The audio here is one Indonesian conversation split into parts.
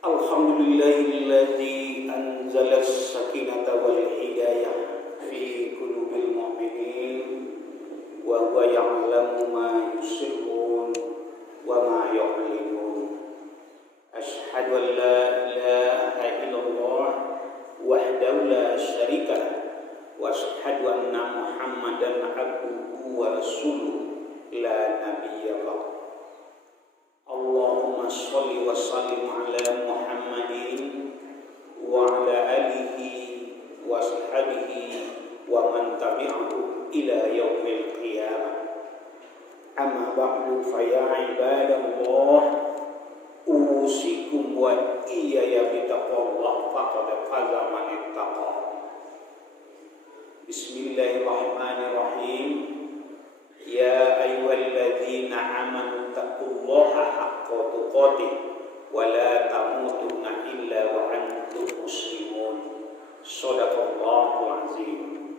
Alhamdulillahilladzi anzala as-sakinata wal hidayah fi qulubil mu'minin wa huwa ya'lamu ma yusirrun wa ma yu'linun. Asyhadu an la ilaha illallah wahdahu la syarika lah wa asyhadu anna Muhammadan abduhu wa rasuluh la nabiyya ba'd. Allahumma sholli wa sallim ala Muhammadin wa ala alihi wa sahbihi wa man tabi'ahu ila yaumil qiyamah. Amma ba'du fa ya ibadallah, usikum wa iyaya bitaqwallah faqad faza man ittaqa. Bismillahirrahmanirrahim. Ya ayyuhalladzina amanu taqullaha haqqa tuqatih wa la tamutunna illa wa antum muslimun. Shadaqallahul azim.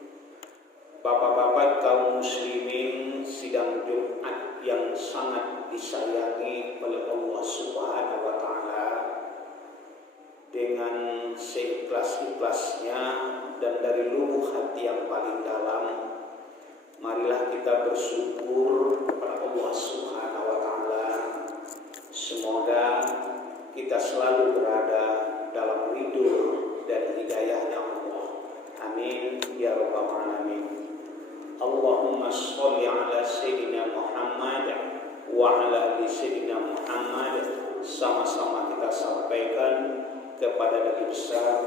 Bapak-bapak kaum muslimin, sidang Jumat yang sangat disayangi oleh Allah Subhanahu wa taala, dengan seikhlas-ikhlasnya dan dari lubuk hati yang paling dalam, marilah kita bersyukur kepada Allah Subhanahu wa taala. Semoga kita selalu berada dalam ridho dan hidayahnya Allah. Amin ya rabbal alamin. Allahumma sholli ala sayyidina Muhammad wa ala ali sayyidina Muhammad. Sama-sama kita sampaikan kepada Nabi besar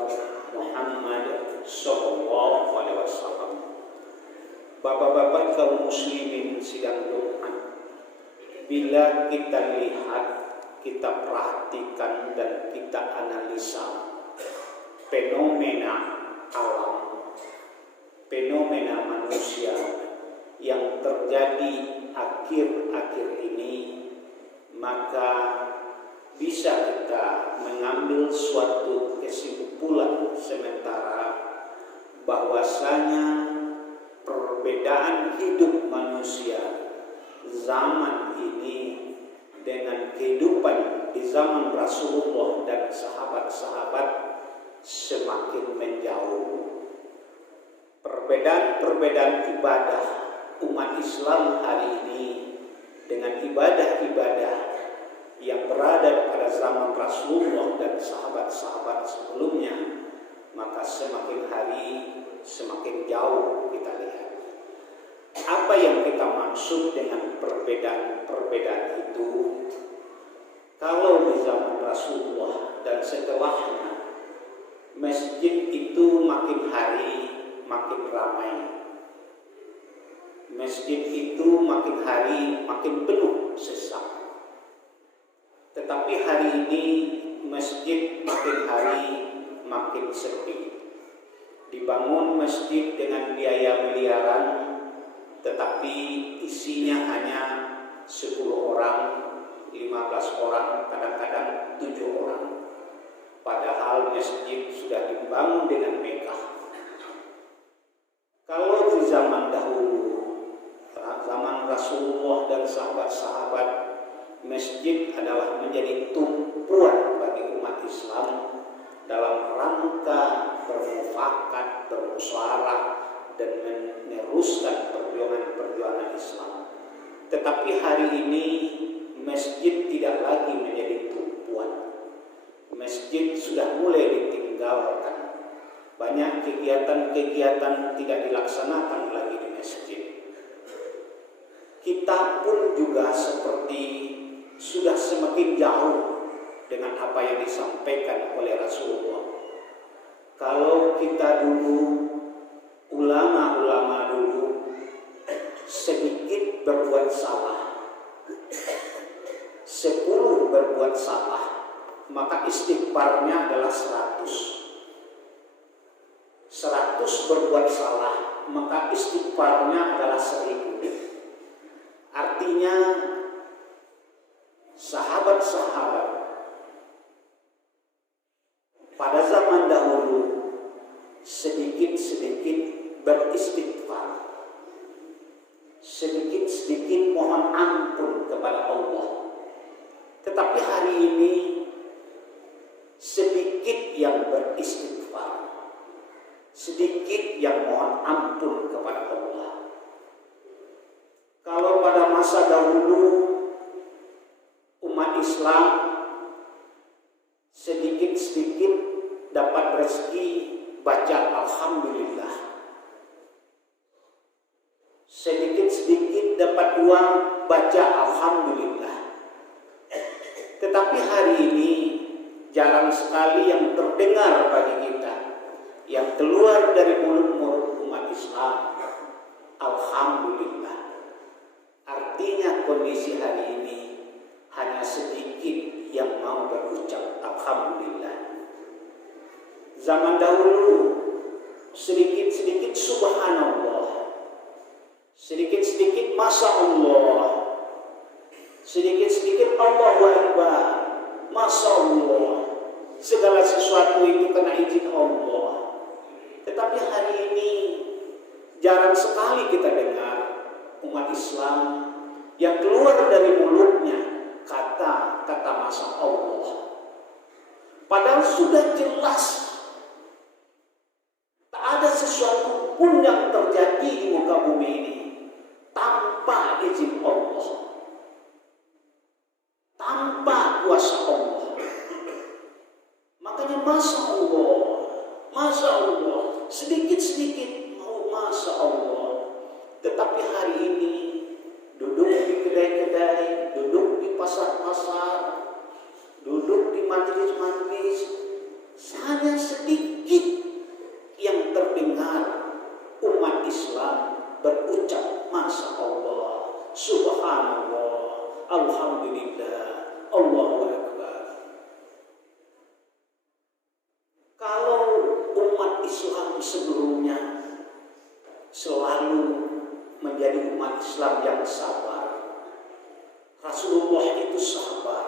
Muhammad sallallahu alaihi wasallam. Bapak-bapak kaum muslimin sidang Jumat, bila kita lihat, kita perhatikan dan kita analisa fenomena alam, fenomena manusia yang terjadi akhir-akhir ini, maka bisa kita mengambil suatu kesimpulan sementara bahwasanya perbedaan hidup manusia zaman ini dengan kehidupan di zaman Rasulullah dan sahabat-sahabat semakin menjauh. Perbedaan ibadah umat Islam hari ini dengan ibadah-ibadah yang berada pada zaman Rasulullah dan sahabat-sahabat sebelumnya, maka semakin hari semakin jauh kita lihat. Apa yang kita maksud dengan perbedaan-perbedaan itu? Kalau di zaman Rasulullah dan setelahnya, masjid itu makin hari makin ramai. Masjid itu makin hari makin penuh sesak. Tetapi hari ini masjid makin hari makin sepi. Dibangun masjid dengan biaya miliaran, tetapi isinya hanya 10 orang, 15 orang, kadang-kadang 7 orang. Padahal masjid sudah dibangun dengan megah. Kalau di zaman dahulu, zaman Rasulullah dan sahabat-sahabat, masjid adalah menjadi tumpuan bagi umat Islam dalam rangka bermufakat, bermusyawarah dan meneruskan perjuangan Islam. Tetapi hari ini masjid tidak lagi menjadi tumpuan. Masjid sudah mulai ditinggalkan. Banyak kegiatan-kegiatan tidak dilaksanakan lagi di masjid. Kita pun juga seperti sudah semakin jauh dengan apa yang disampaikan oleh Rasulullah. Kalau kita dulu, ulama-ulama dulu, sedikit berbuat salah, 10 berbuat salah, maka istighfarnya adalah 100. 100 berbuat salah, maka istighfarnya adalah 1000. Artinya sahabat-sahabat pada zaman dahulu sedikit-sedikit beristighfar, sedikit-sedikit mohon ampun kepada Allah. Tetapi hari ini yang beristighfar, sedikit yang mohon ampun kepada Allah. Kalau pada masa dahulu umat Islam sedikit-sedikit dapat rezeki baca alhamdulillah, sedikit-sedikit dapat uang baca alhamdulillah. Tetapi hari ini jarang sekali yang terdengar bagi kita, yang keluar dari mulut-mulut umat Islam alhamdulillah. Artinya kondisi hari ini hanya sedikit yang mau berucap alhamdulillah. Zaman dahulu sedikit-sedikit subhanallah, sedikit-sedikit masya Allah, sedikit-sedikit Allahu Akbar, masya Allah. Segala sesuatu itu kena izin Allah. Tetapi hari ini jarang sekali kita dengar umat Islam yang keluar dari mulutnya kata-kata masya Allah. Padahal sudah jelas tak ada sesuatu pun yang terjadi di muka bumi ini tanpa izin Allah, tanpa kuasa Allah. Makanya masya Allah, sedikit-sedikit mau masya Allah. Tetapi hari ini duduk di kedai-kedai, duduk di pasar-pasar, duduk di majelis-majelis, hanya sedikit yang terdengar umat Islam berucap masya Allah, subhanallah, alhamdulillah, Allahu Akbar. Kalau umat Islam sebelumnya selalu menjadi umat Islam yang sabar, Rasulullah itu sabar,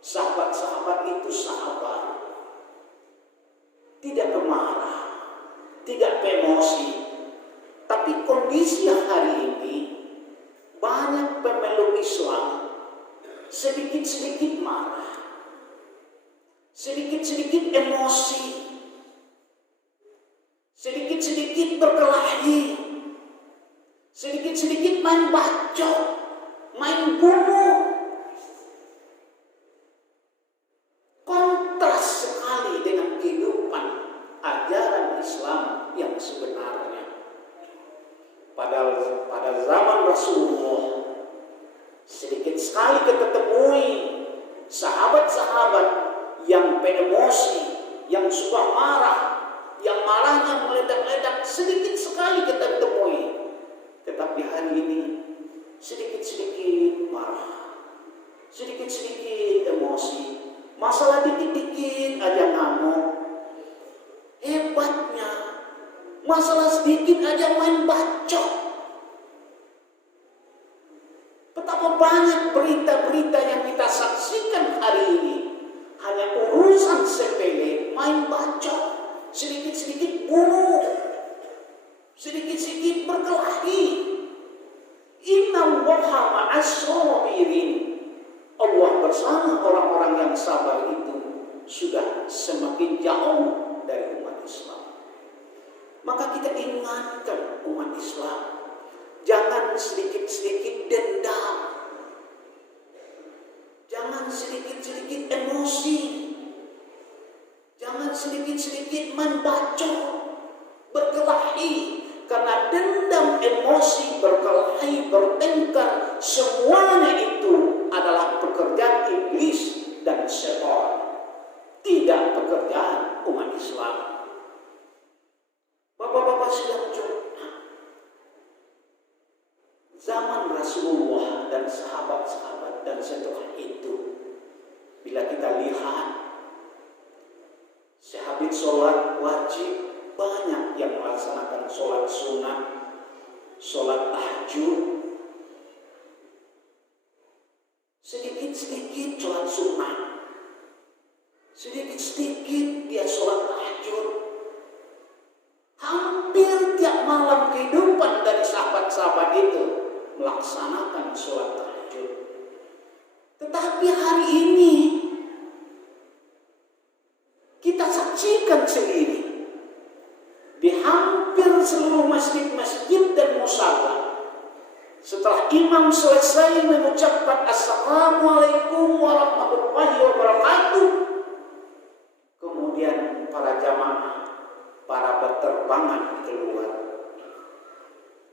sahabat-sahabat itu sabar, tidak pemarah, tidak emosi. Tapi kondisi hari ini banyak pemeluk Islam sedikit-sedikit marah, sedikit-sedikit emosi, sedikit-sedikit berkelahi, sedikit-sedikit main bacot, main bunuh. Kontras sekali dengan kehidupan ajaran Islam yang sebenarnya. Padahal pada zaman Rasulullah sedikit sekali kita temui sahabat-sahabat yang emosi, yang suka marah, yang marahnya meledak-ledak, sedikit sekali kita temui. Tetapi hari ini sedikit-sedikit marah, sedikit-sedikit emosi, masalah dikit-dikit aja ngamuk. Hebatnya masalah sedikit aja main bacot. Betapa banyak berita-berita yang kita saksikan hari ini hanya urusan sepele, main bacot, sedikit-sedikit bunuh, sedikit-sedikit berkelahi. Innallaha ma'as sabirin. Allah bersama orang-orang yang sabar itu sudah semakin jauh dari umat Islam. Maka kita ingatkan umat Islam, jangan sedikit-sedikit dendam, jangan sedikit-sedikit emosi, jangan sedikit-sedikit main bacot, berkelahi. Karena dendam, emosi, berkelahi, bertengkar, semuanya itu adalah pekerjaan iblis dan syaitan, tidak pekerjaan umat Islam. Bapak-bapak sidang Jumat, zaman Rasulullah dan sahabat-sahabat dan setelah itu, bila kita lihat sahabat sholat wajib, banyak yang melaksanakan sholat sunnah, sholat tahajud. Sedikit-sedikit sholat sunnah, sedikit-sedikit dia sholat tahajud. Hampir tiap malam kehidupan dari sahabat-sahabat itu melaksanakan sholat tahajud. Tetapi hari ini kita imam selesai mengucapkan Assalamualaikum warahmatullahi wabarakatuh, kemudian para jamaah, para berterbangan keluar.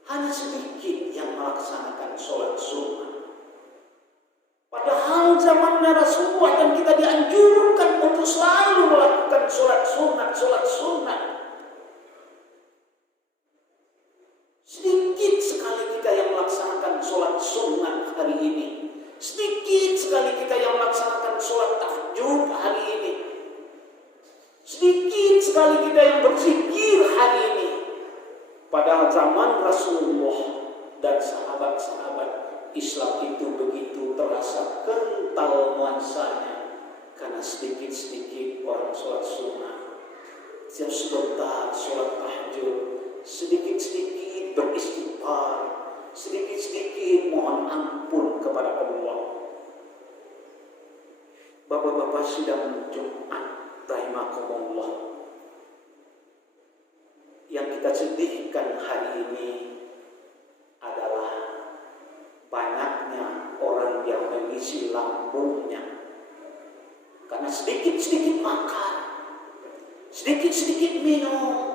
Hanya sedikit yang melaksanakan sholat sunnah. Padahal zamannya Rasulullah dan kita dianjurkan untuk selalu melakukan sholat sunnah. Sedikit sekali kita yang melaksanakan sholat sunnah hari ini. Sedikit sekali kita yang melaksanakan sholat tahajud hari ini. Sedikit sekali kita yang berzikir hari ini. Padahal zaman Rasulullah dan sahabat-sahabat Islam itu begitu terasa kental nuansanya, karena sedikit-sedikit orang sholat sunnah, setiap sebentar sholat tahajud, sedikit-sedikit beristighfar, sedikit-sedikit mohon ampun kepada Allah. Bapak-bapak sidang Jumat rahimakumullah, yang kita sedihkan hari ini adalah banyaknya orang yang mengisi lambungnya karena sedikit-sedikit makan, sedikit-sedikit minum,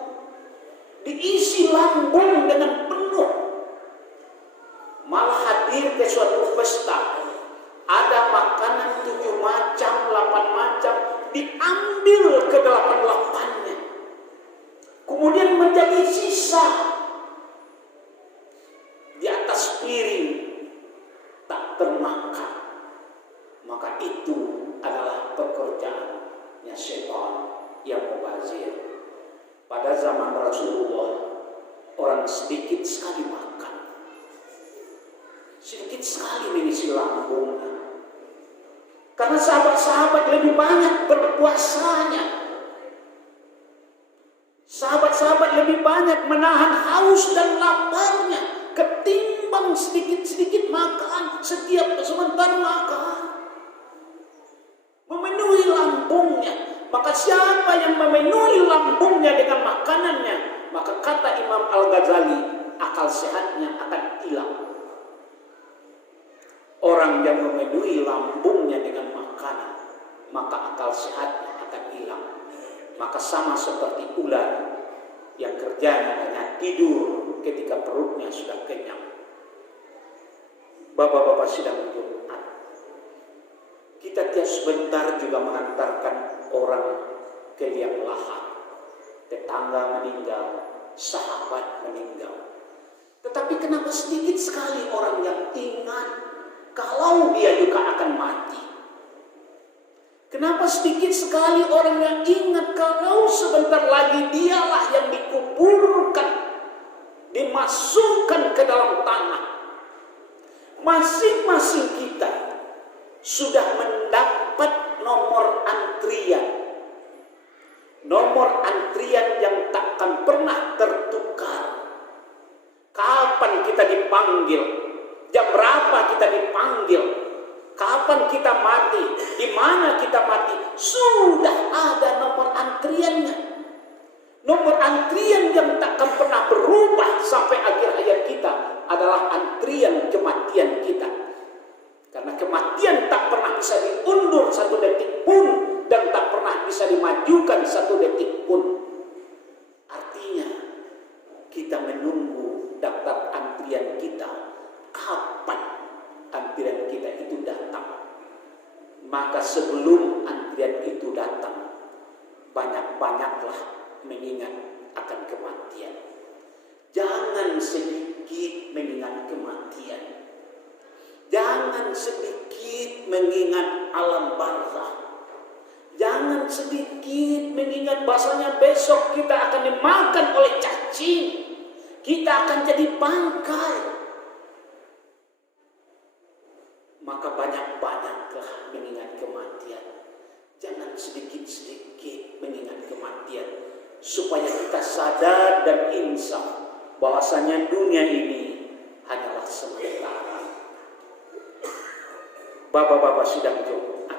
diisi lambung dengan penuh. Malah hadir ke suatu pesta, ada makanan 7 macam, 8 macam, diambil ke 8-8-nya. Kemudian menjadi sisa di atas piring, tak termakan. Maka itu adalah pekerjaannya syaitan yang mubazir. Pada zaman Rasulullah, orang sedikit sekali makan, sedikit sekali mengisi lambungnya. Karena sahabat-sahabat lebih banyak berpuasanya, sahabat-sahabat lebih banyak menahan haus dan laparnya ketimbang sedikit-sedikit makan, setiap sebentar makan, memenuhi lambungnya. Maka siapa yang memenuhi lambungnya dengan makanannya, maka kata Imam Al-Ghazali, akal sehatnya akan hilang. Orang yang memenuhi lambungnya dengan makanan, maka akal sehatnya akan hilang. Maka sama seperti ular yang kerjanya hanya tidur ketika perutnya sudah kenyang. Bapak-bapak sidang Jumat, kita tiap sebentar juga mengantarkan orang ke liang lahat. Tetangga meninggal, sahabat meninggal. Tetapi kenapa sedikit sekali orang yang ingat kalau dia juga akan mati? Kenapa sedikit sekali orang yang ingat kalau sebentar lagi dialah yang dikuburkan, dimasukkan ke dalam tanah? Masing-masing kita sudah mendapat nomor antrian. Nomor antrian yang takkan pernah tertukar. Kapan kita dipanggil? Jam berapa kita dipanggil? Kapan kita mati? Di mana kita mati? Sudah ada nomor antriannya. Nomor antrian yang takkan pernah berubah sampai akhir hayat kita adalah antrian kematian kita. Karena kematian tak pernah bisa diundur 1 detik pun, dan tak pernah bisa dimajukan 1 detik pun. Artinya kita menunggu daftar antrian kita. Kapan antrian kita itu datang? Maka sebelum antrian itu datang, banyak-banyaklah mengingat akan kematian. Jangan sedikit mengingat kematian. Jangan sedikit mengingat alam barzakh. Jangan sedikit mengingat bahasanya besok kita akan dimakan oleh cacing, kita akan jadi bangkai. Maka banyak-banyaklah mengingat kematian. Jangan sedikit-sedikit mengingat kematian, supaya kita sadar dan insaf bahwasanya dunia ini hanyalah sementara. Bapak-bapak sidang Jumat,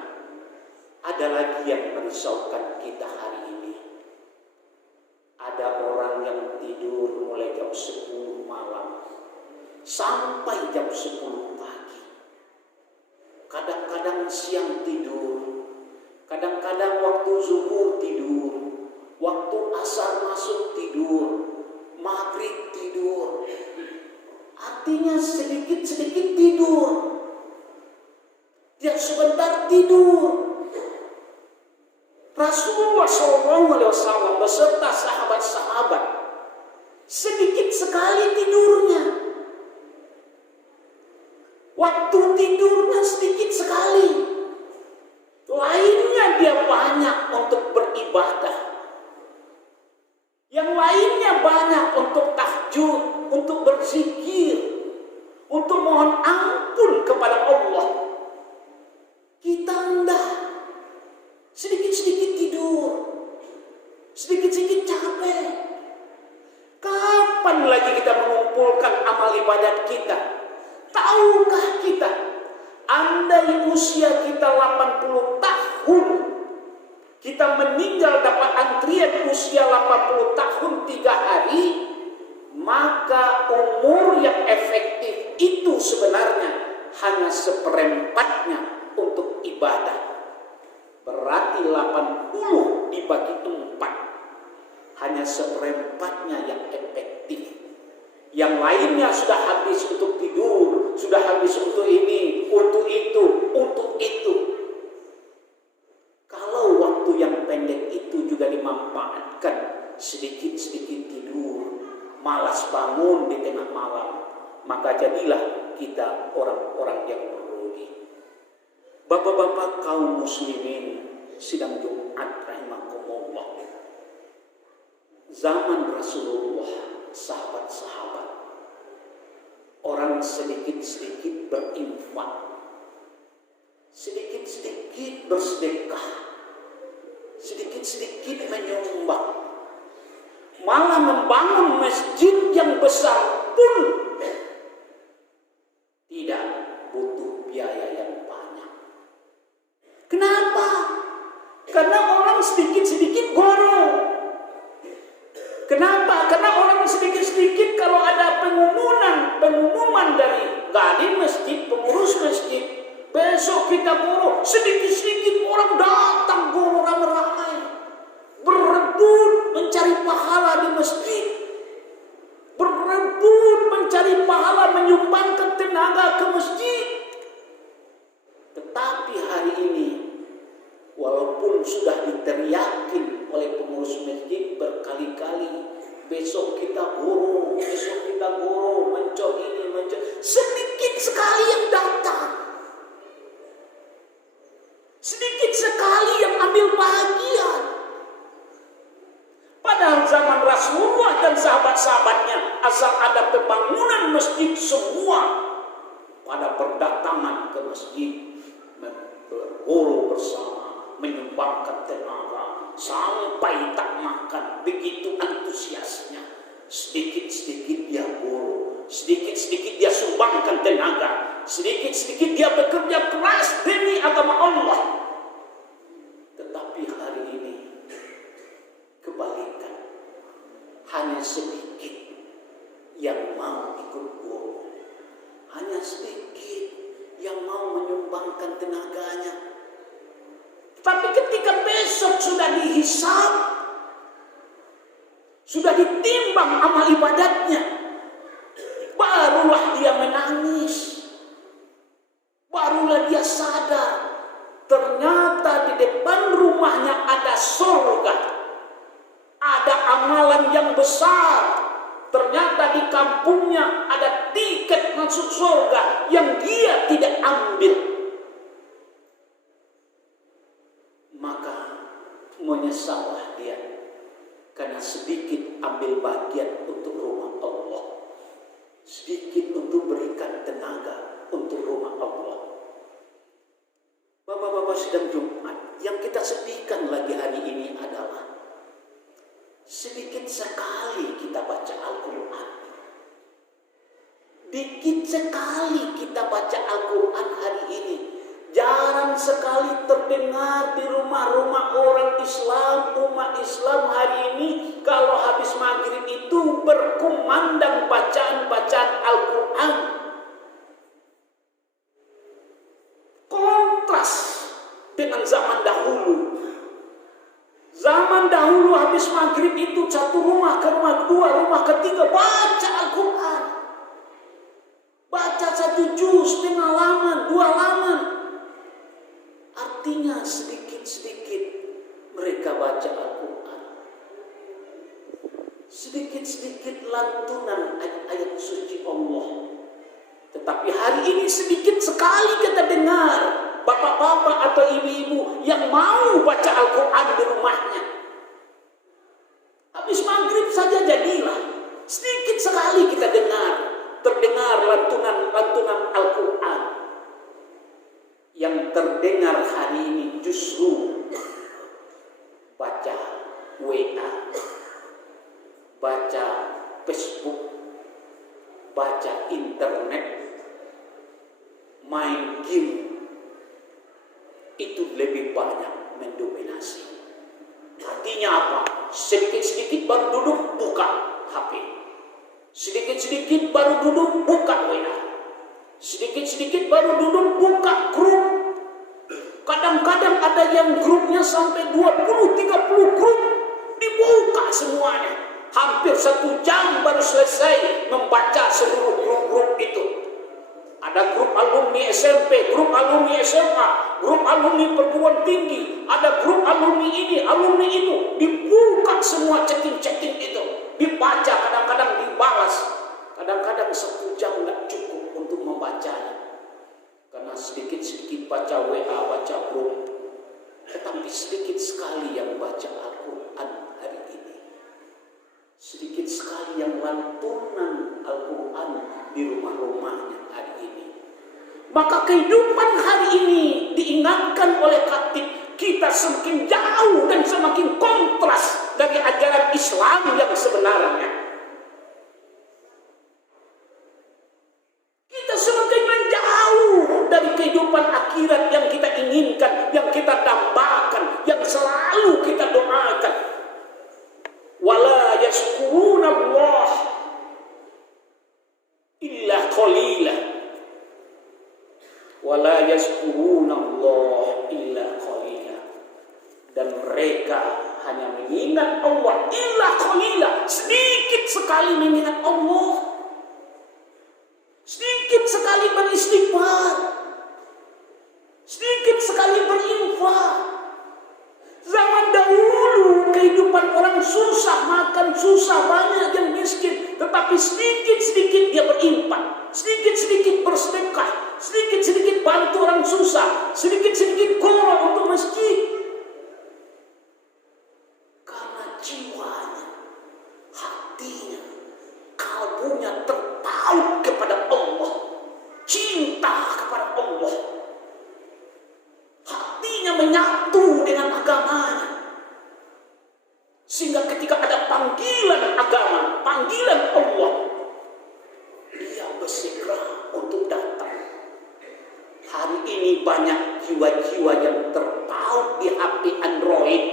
ada lagi yang merisaukan kita hari ini. Ada orang yang tidur mulai jam 10 malam sampai jam 10 pagi. Kadang-kadang siang tidur, kadang-kadang waktu zuhur tidur, waktu asar masuk tidur, maghrib tidur. Artinya sedikit-sedikit tidur, tiap sebentar tidur. Rasulullah SAW beserta sahabat-sahabat sedikit sekali tidurnya. Waktu tidurnya sedikit sekali. Lainnya dia banyak untuk beribadah. Yang lainnya banyak untuk tahajud, untuk berzikir, untuk mohon ampun kepada Allah. Kita enggak. Sedikit-sedikit tidur, sedikit-sedikit capek. Kapan lagi kita mengumpulkan amal ibadat kita? Tahukah kita, andai usia kita 80 tahun, kita meninggal dapat antrian usia 80 tahun 3 hari, maka umur yang efektif itu sebenarnya hanya seperempatnya untuk ibadah. Berarti 80 dibagi 4, hanya seperempatnya yang efektif. Yang lainnya sudah habis untuk tidur, sudah habis untuk ini, untuk itu, untuk itu. Kalau waktu yang pendek itu juga dimanfaatkan, sedikit-sedikit tidur, malas bangun di tengah malam, maka jadilah kita orang-orang yang merugi. Bapak-bapak kaum muslimin sidang Jumat rahimakumullah. Zaman Rasulullah, sahabat-sahabat, orang sedikit-sedikit berinfak, sedikit-sedikit bersedekah, sedikit-sedikit menyumbang, malah membangun masjid yang besar pun tidak butuh biaya yang banyak. Kenapa? Karena orang sedikit-sedikit goro. Kenapa? Karena orang sedikit-sedikit kalau ada pengumuman dari gali masjid, pengurus masjid, besok kita goro, sedikit-sedikit orang datang goro ramai-ramai, berebut mencari pahala di masjid, berebut mencari pahala menyumbangkan tenaga ke masjid. Tetapi hari ini, walaupun sudah diteriakin oleh pengurus masjid berkali-kali, besok kita guru, mencok ini, mencok, sedikit sekali yang datang, sedikit sekali yang ambil bagian. Padahal zaman Rasulullah dan sahabat-sahabatnya, asal ada pembangunan masjid, semua pada berdatangan ke masjid, berguru bersama, menyumbangkan tenaga, sampai tak makan, begitu antusiasnya. Sedikit-sedikit dia guru, sedikit-sedikit dia sumbangkan tenaga, sedikit-sedikit dia bekerja keras demi agama Allah. Tetapi hari ini kebalikan, hanya sedikit yang mau ikut guru, hanya sedikit yang mau menyumbangkan tenaganya. Tapi ketika besok sudah dihisab, sudah ditimbang amal ibadatnya, barulah dia menangis, barulah dia sadar ternyata di depan rumahnya ada surga, ada amalan yang besar. Ternyata di kampungnya ada tiket masuk surga yang dia tidak ambil. Maka menyesallah dia karena sedikit ambil bagian untuk rumah Allah, sedikit untuk berikan tenaga untuk rumah Allah. Bapak-bapak sidang Jumat, yang kita sedihkan lagi hari ini adalah sedikit sekali kita baca Al-Quran. Dikit sekali kita baca Al-Quran hari ini. Jarang sekali terdengar di rumah-rumah orang Islam, umat Islam hari ini, kalau habis maghrib itu berkumandang bacaan-bacaan Al-Quran. habis maghrib itu satu rumah ke rumah kedua, rumah ketiga baca Al-Quran. Baca 1 juz, 1,5 halaman, 2 halaman. Artinya sedikit-sedikit mereka baca Al-Quran. Sedikit-sedikit lantunan ayat-ayat suci Allah. Tetapi hari ini sedikit sekali kita dengar bapak-bapak atau ibu-ibu yang mau baca Al-Quran di rumahnya. Habis maghrib saja jadilah. Sedikit sekali kita terdengar lantunan Al-Quran. Yang terdengar hari ini justru baca WA, baca Facebook, baca internet, main game. Itu lebih banyak mendominasi. Artinya apa? Sedikit-sedikit baru duduk buka HP. Sedikit-sedikit baru duduk buka WA. Sedikit-sedikit baru duduk buka grup. Kadang-kadang ada yang grupnya sampai 20-30 grup. Dibuka semuanya. Hampir 1 jam baru selesai membaca seluruh grup-grup itu. Ada grup alumni SMP, grup alumni SMA, grup alumni perguruan tinggi, ada grup alumni ini, alumni itu. Dibuka semua chatting-chatting itu. Dibaca, kadang-kadang dibalas. Kadang-kadang 1 jam nggak cukup untuk membacanya. Karena sedikit-sedikit baca WA, baca grup. Tetapi sedikit sekali yang baca Al-Quran hari ini. Sedikit sekali yang lantunan Al-Quran di rumah-rumahnya hari ini. Maka kehidupan hari ini diingatkan oleh khatib kita semakin jauh dan semakin kontras dari ajaran Islam yang sebenarnya. Kita semakin menjauh dari kehidupan akhirat yang kita inginkan, yang kita dambakan, yang selalu kita doakan. Wala yashkuruna Allah illa qalila. Wala yashkuruna Allah illa qalila. Dan mereka hanya mengingat Allah illa qalila, sedikit sekali mengingat Allah. Sedikit sekali beristighfar. Sedikit sekali berinfak. Zaman dahulu kehidupan orang susah, makan susah, banyak yang miskin. Tetapi sedikit-sedikit dia berinfak, sedikit-sedikit bersedekah, sedikit-sedikit bantu orang susah, sedikit-sedikit qora untuk masjid. Karena jiwanya, hatinya, kalbunya terpaut kepada Allah, cinta kepada Allah. Hatinya menyatu dengan agamanya. Sehingga ketika ada panggilan agama, panggilan Allah, dia bersegera untuk datang. Hari ini banyak jiwa-jiwa yang terpaut di HP Android,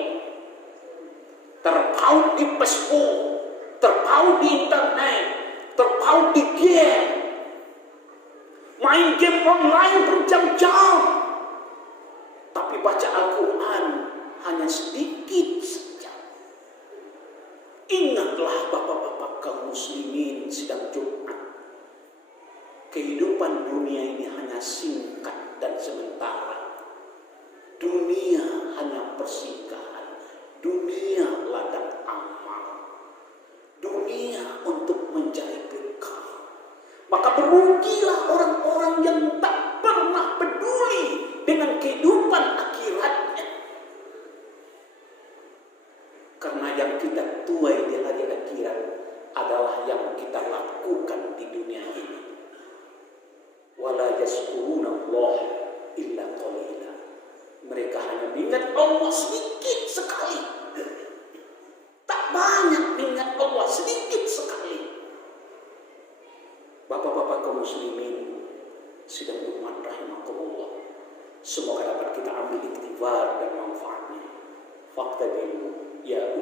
terpaut di Facebook, terpaut di internet, terpaut di game, main game online berjam-jam. Tapi baca Al-Quran hanya sedikit saja. Ingatlah bapak-bapak kaum muslimin sidang Jumat. Kehidupan dunia ini hanya singkat dan sementara. Dunia hanya persinggahan. Dunia ladang amal. Dunia untuk mencari berkah. Maka berugilah orang-orang yang tak pernah peduli dengan kehidupan akhiratnya. Karena yang kita tuai di hari akhirat adalah yang kita lakukan di dunia ini. Wala yashkuruna Allah illa qalila. Mereka hanya mengingat Allah sedikit sekali. Tak banyak mengingat Allah, sedikit sekali. Bapak-bapak kaum muslimin sidang umat rahimakumullah. Semoga dapat kita ambil iktibar dan manfaatnya. Fakta dulu ya